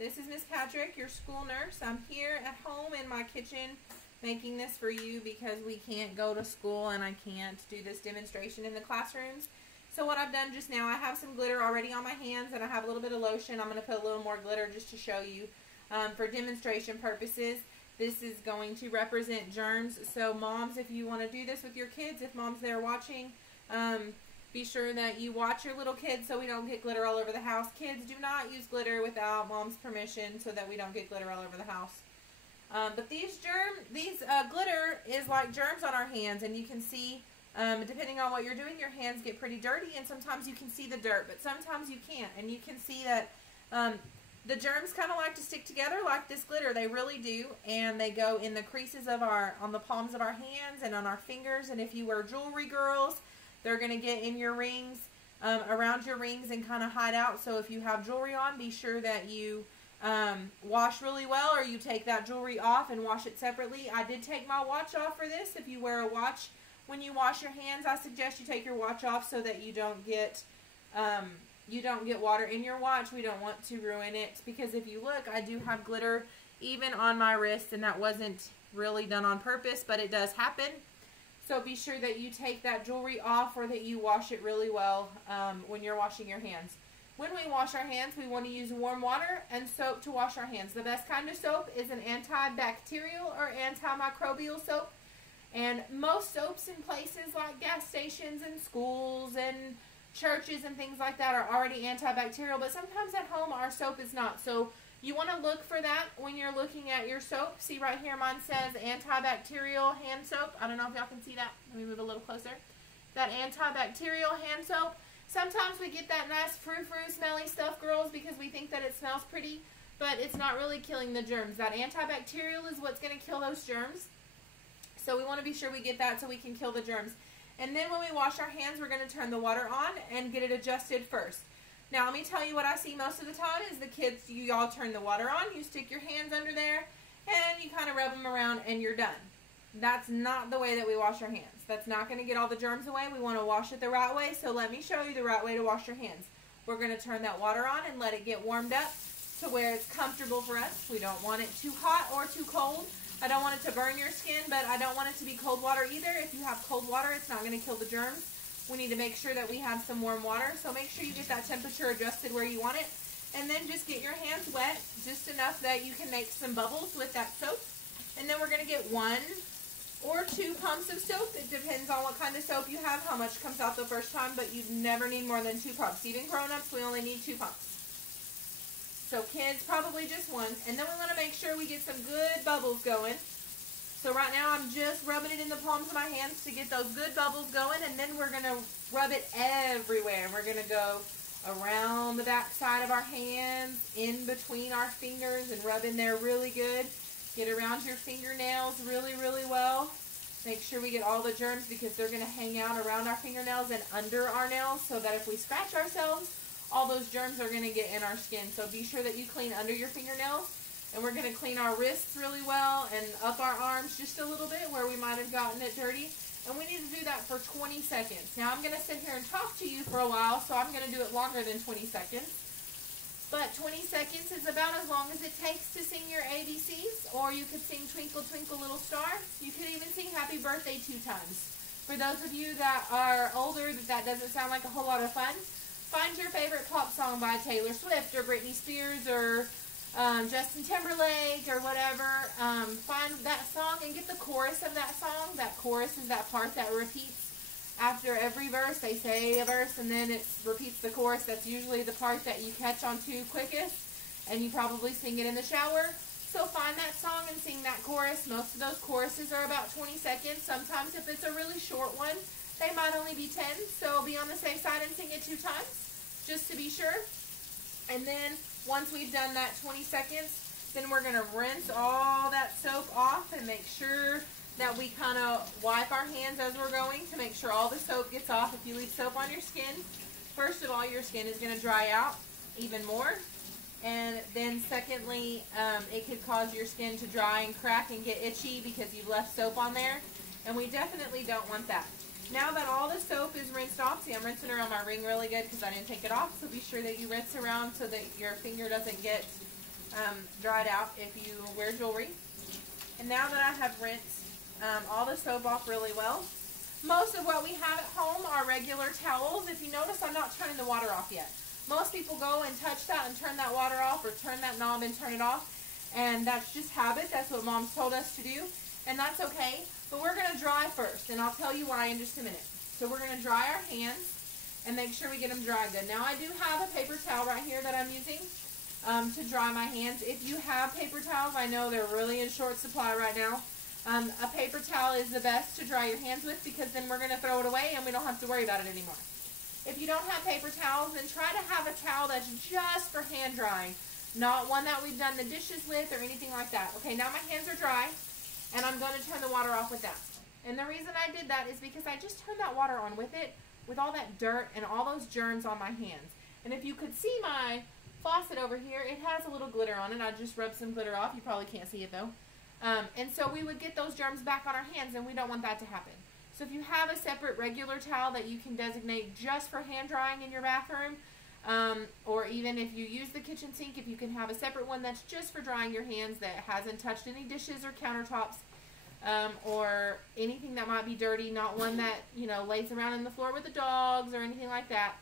This is Miss Patrick, your school nurse. I'm here at home in my kitchen making this for you because we can't go to school and I can't do this demonstration in the classrooms. So what I've done just now, I have some glitter already on my hands and I have a little bit of lotion. I'm going to put a little more glitter just to show you for demonstration purposes. This is going to represent germs. So moms, if you want to do this with your kids, if mom's there watching, be sure that you watch your little kids so we don't get glitter all over the house. Kids, do not use glitter without mom's permission so that we don't get glitter all over the house. But glitter is like germs on our hands, and you can see, depending on what you're doing, your hands get pretty dirty, and sometimes you can see the dirt, but sometimes you can't. And you can see that the germs kind of like to stick together like this glitter. They really do, and they go in the creases of on the palms of our hands and on our fingers. And if you wear jewelry, girls, they're going to get in your rings, around your rings, and kind of hide out. So if you have jewelry on, be sure that you wash really well, or you take that jewelry off and wash it separately. I did take my watch off for this. If you wear a watch when you wash your hands, I suggest you take your watch off so that you don't get water in your watch. We don't want to ruin it, because if you look, I do have glitter even on my wrist, and that wasn't really done on purpose, but it does happen. So be sure that you take that jewelry off, or that you wash it really well when you're washing your hands. When we wash our hands, we want to use warm water and soap to wash our hands. The best kind of soap is an antibacterial or antimicrobial soap. And most soaps in places like gas stations and schools and churches and things like that are already antibacterial, but sometimes at home our soap is not. So you want to look for that when you're looking at your soap. See right here, mine says antibacterial hand soap. I don't know if y'all can see that. Let me move a little closer. That antibacterial hand soap. Sometimes we get that nice frou-frou smelly stuff, girls, because we think that it smells pretty, but it's not really killing the germs. That antibacterial is what's going to kill those germs. So we want to be sure we get that so we can kill the germs. And then when we wash our hands, we're going to turn the water on and get it adjusted first. Now, let me tell you what I see most of the time is the kids, y'all turn the water on, you stick your hands under there, and you kind of rub them around, and you're done. That's not the way that we wash our hands. That's not going to get all the germs away. We want to wash it the right way, so let me show you the right way to wash your hands. We're going to turn that water on and let it get warmed up to where it's comfortable for us. We don't want it too hot or too cold. I don't want it to burn your skin, but I don't want it to be cold water either. If you have cold water, it's not going to kill the germs. We need to make sure that we have some warm water, so make sure you get that temperature adjusted where you want it. And then just get your hands wet, just enough that you can make some bubbles with that soap. And then we're going to get 1 or 2 pumps of soap. It depends on what kind of soap you have, how much comes out the first time, but you never need more than 2 pumps. Even grown-ups, we only need 2 pumps. So kids, probably just 1. And then we want to make sure we get some good bubbles going. So right now I'm just rubbing it in the palms of my hands to get those good bubbles going, and then we're going to rub it everywhere. We're going to go around the back side of our hands, in between our fingers, and rub in there really good. Get around your fingernails really, really well. Make sure we get all the germs, because they're going to hang out around our fingernails and under our nails, so that if we scratch ourselves, all those germs are going to get in our skin. So be sure that you clean under your fingernails. And we're going to clean our wrists really well and up our arms just a little bit where we might have gotten it dirty. And we need to do that for 20 seconds. Now I'm going to sit here and talk to you for a while, so I'm going to do it longer than 20 seconds. But 20 seconds is about as long as it takes to sing your ABCs, or you could sing Twinkle Twinkle Little Star. You could even sing Happy Birthday 2 times. For those of you that are older, that doesn't sound like a whole lot of fun, find your favorite pop song by Taylor Swift or Britney Spears or Justin Timberlake or whatever. Find that song and get the chorus of that song. That chorus is that part that repeats after every verse. They say a verse and then it repeats the chorus. That's usually the part that you catch on to quickest, and you probably sing it in the shower. So find that song and sing that chorus. Most of those choruses are about 20 seconds. Sometimes if it's a really short one, they might only be 10. So be on the safe side and sing it 2 times just to be sure. And then once we've done that 20 seconds, then we're going to rinse all that soap off and make sure that we kind of wipe our hands as we're going to make sure all the soap gets off. If you leave soap on your skin, first of all, your skin is going to dry out even more. And then secondly, it could cause your skin to dry and crack and get itchy because you've left soap on there. And we definitely don't want that. Now that all the soap is rinsed off, see I'm rinsing around my ring really good because I didn't take it off. So be sure that you rinse around so that your finger doesn't get dried out if you wear jewelry. And now that I have rinsed all the soap off really well, most of what we have at home are regular towels. If you notice, I'm not turning the water off yet. Most people go and touch that and turn that water off, or turn that knob and turn it off. And that's just habit. That's what Mom's told us to do. And that's okay. But we're going to dry first. And I'll tell you why in just a minute. So we're going to dry our hands and make sure we get them dry good. Now I do have a paper towel right here that I'm using to dry my hands. If you have paper towels, I know they're really in short supply right now. A paper towel is the best to dry your hands with, because then we're going to throw it away and we don't have to worry about it anymore. If you don't have paper towels, then try to have a towel that's just for hand drying, not one that we've done the dishes with or anything like that. Okay, now my hands are dry, and I'm going to turn the water off with that. And the reason I did that is because I just turned that water on with it, with all that dirt and all those germs on my hands. And if you could see my faucet over here, it has a little glitter on it. I just rubbed some glitter off. You probably can't see it though. And so we would get those germs back on our hands, and we don't want that to happen. So if you have a separate regular towel that you can designate just for hand drying in your bathroom, or even if you use the kitchen sink, if you can have a separate one that's just for drying your hands, that hasn't touched any dishes or countertops, or anything that might be dirty, not one that, you know, lays around in the floor with the dogs or anything like that,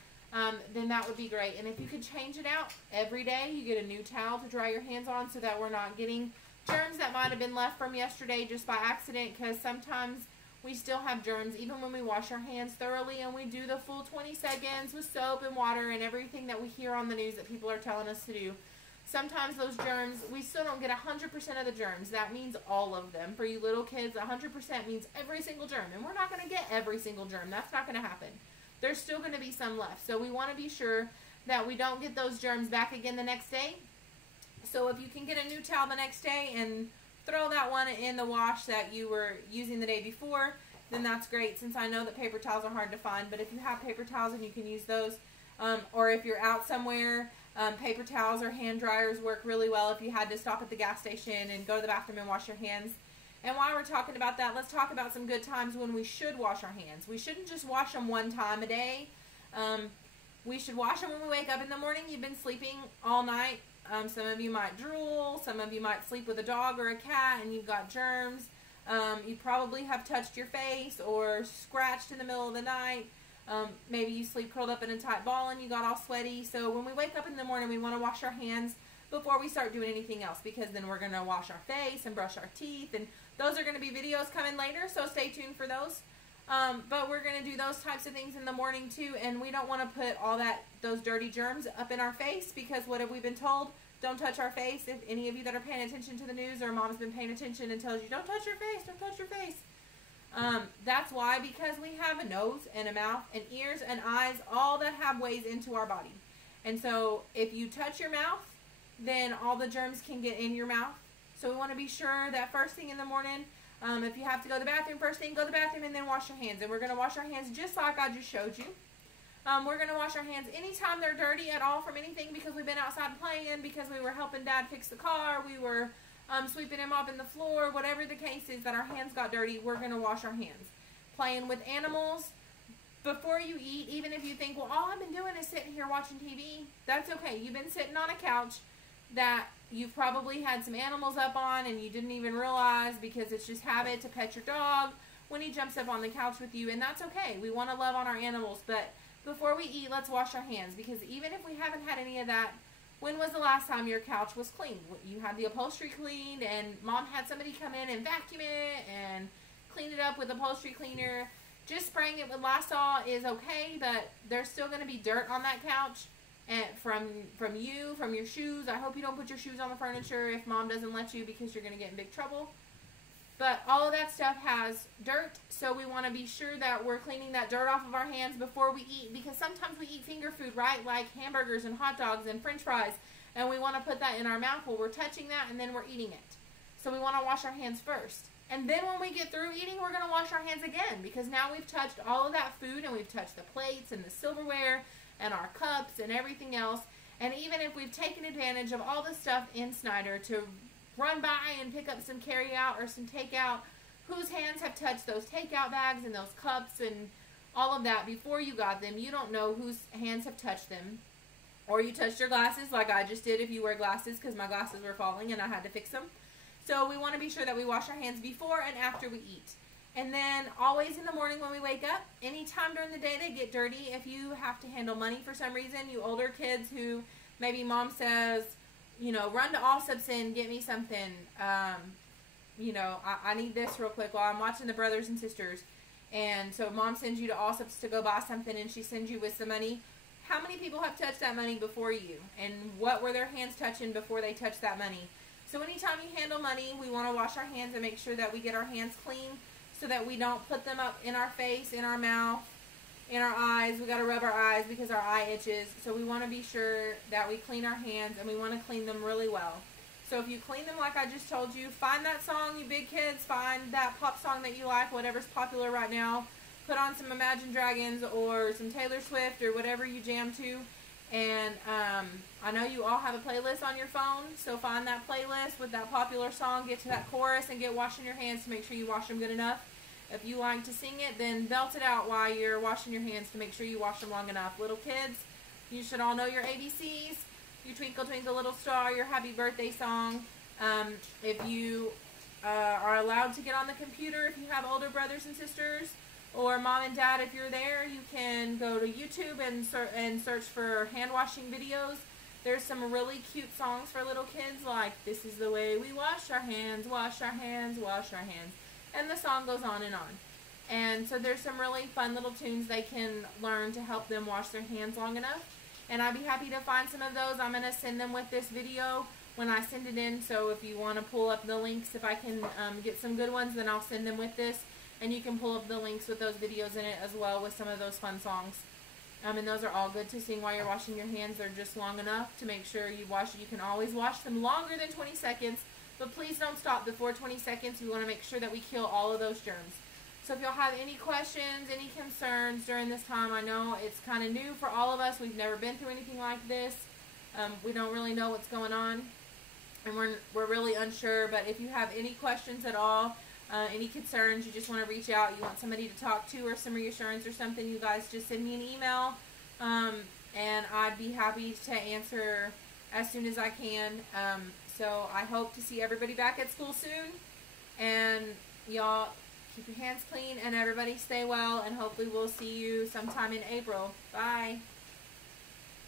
then that would be great. And if you could change it out every day, you get a new towel to dry your hands on, so that we're not getting germs that might have been left from yesterday just by accident, because sometimes we still have germs even when we wash our hands thoroughly and we do the full 20 seconds with soap and water and everything that we hear on the news that people are telling us to do. Sometimes those germs, we still don't get 100% of the germs. That means all of them. For you little kids, 100% means every single germ. And we're not going to get every single germ. That's not going to happen. There's still going to be some left. So we want to be sure that we don't get those germs back again the next day. So if you can get a new towel the next day and throw that one in the wash that you were using the day before, then that's great, since I know that paper towels are hard to find. But if you have paper towels and you can use those, or if you're out somewhere, paper towels or hand dryers work really well if you had to stop at the gas station and go to the bathroom and wash your hands. And while we're talking about that, let's talk about some good times when we should wash our hands. We shouldn't just wash them one time a day. We should wash them when we wake up in the morning. You've been sleeping all night. Some of you might drool. Some of you might sleep with a dog or a cat and you've got germs. You probably have touched your face or scratched in the middle of the night. Maybe you sleep curled up in a tight ball and you got all sweaty. So when we wake up in the morning, we want to wash our hands before we start doing anything else, because then we're going to wash our face and brush our teeth. And those are going to be videos coming later, so stay tuned for those. But we're going to do those types of things in the morning too, and we don't want to put all those dirty germs up in our face, because what have we been told? Don't touch our face. If any of you that are paying attention to the news, or Mom's been paying attention and tells you, don't touch your face, don't touch your face. That's why, because we have a nose and a mouth and ears and eyes, all that have ways into our body. And so if you touch your mouth, then all the germs can get in your mouth. So we want to be sure that first thing in the morning, if you have to go to the bathroom, first thing, go to the bathroom and then wash your hands. And we're going to wash our hands just like I just showed you. We're going to wash our hands anytime they're dirty at all from anything, because we've been outside playing, because we were helping Dad fix the car, we were sweeping and mopping the floor, whatever the case is that our hands got dirty, we're going to wash our hands. Playing with animals before you eat, even if you think, well, all I've been doing is sitting here watching TV, that's okay. You've been sitting on a couch that you've probably had some animals up on and you didn't even realize, because it's just habit to pet your dog when he jumps up on the couch with you, and that's okay. We want to love on our animals, but before we eat, let's wash our hands, because even if we haven't had any of that, when was the last time your couch was cleaned? You had the upholstery cleaned, and Mom had somebody come in and vacuum it and clean it up with upholstery cleaner. Just spraying it with Lysol is okay, but there's still going to be dirt on that couch, and from your shoes. I hope you don't put your shoes on the furniture if Mom doesn't let you, because you're going to get in big trouble. But all of that stuff has dirt, so we want to be sure that we're cleaning that dirt off of our hands before we eat, because sometimes we eat finger food, right? Like hamburgers and hot dogs and french fries, and we want to put that in our mouth while we're touching that, and then we're eating it. So we want to wash our hands first. And then when we get through eating, we're going to wash our hands again, because now we've touched all of that food, and we've touched the plates and the silverware and our cups and everything else. And even if we've taken advantage of all the stuff in Snyder to run by and pick up some carry-out or some takeout, whose hands have touched those takeout bags and those cups and all of that before you got them? You don't know whose hands have touched them. Or you touched your glasses like I just did if you wear glasses, because my glasses were falling and I had to fix them. So we want to be sure that we wash our hands before and after we eat. And then always in the morning when we wake up, anytime during the day they get dirty. If you have to handle money for some reason, you older kids who maybe mom says, you know, run to Allsup's and get me something. You know, I need this real quick while I'm watching the brothers and sisters. And so mom sends you to Allsup's to go buy something and she sends you with some money. How many people have touched that money before you? And what were their hands touching before they touched that money? So anytime you handle money, we want to wash our hands and make sure that we get our hands clean so that we don't put them up in our face, in our mouth, in our eyes. We got to rub our eyes because our eye itches. So we want to be sure that we clean our hands, and we want to clean them really well. So if you clean them like I just told you, find that song, you big kids, find that pop song that you like, whatever's popular right now. Put on some Imagine Dragons or some Taylor Swift or whatever you jam to. And I know you all have a playlist on your phone, so find that playlist with that popular song, get to that chorus, and get washing your hands to make sure you wash them good enough. If you like to sing it, then belt it out while you're washing your hands to make sure you wash them long enough. Little kids, you should all know your ABCs, your Twinkle Twinkle Little Star, your Happy Birthday song. If you are allowed to get on the computer, if you have older brothers and sisters, or mom and dad, if you're there, you can go to YouTube and search for hand washing videos. There's some really cute songs for little kids, like "This is the way we wash our hands, wash our hands, wash our hands." And the song goes on and on. And so there's some really fun little tunes they can learn to help them wash their hands long enough. And I'd be happy to find some of those. I'm going to send them with this video when I send it in. So if you want to pull up the links, if I can get some good ones, then I'll send them with this. And you can pull up the links with those videos in it as well with some of those fun songs. And those are all good to sing while you're washing your hands. They're just long enough to make sure you wash. You can always wash them longer than 20 seconds. But please don't stop before 20 seconds. We want to make sure that we kill all of those germs. So if y'all have any questions, any concerns during this time, I know it's kind of new for all of us. We've never been through anything like this. We don't really know what's going on. And we're really unsure. But if you have any questions at all, any concerns, you just want to reach out, you want somebody to talk to or some reassurance or something, you guys just send me an email. And I'd be happy to answer as soon as I can. So I hope to see everybody back at school soon. And y'all keep your hands clean and everybody stay well. And hopefully we'll see you sometime in April. Bye.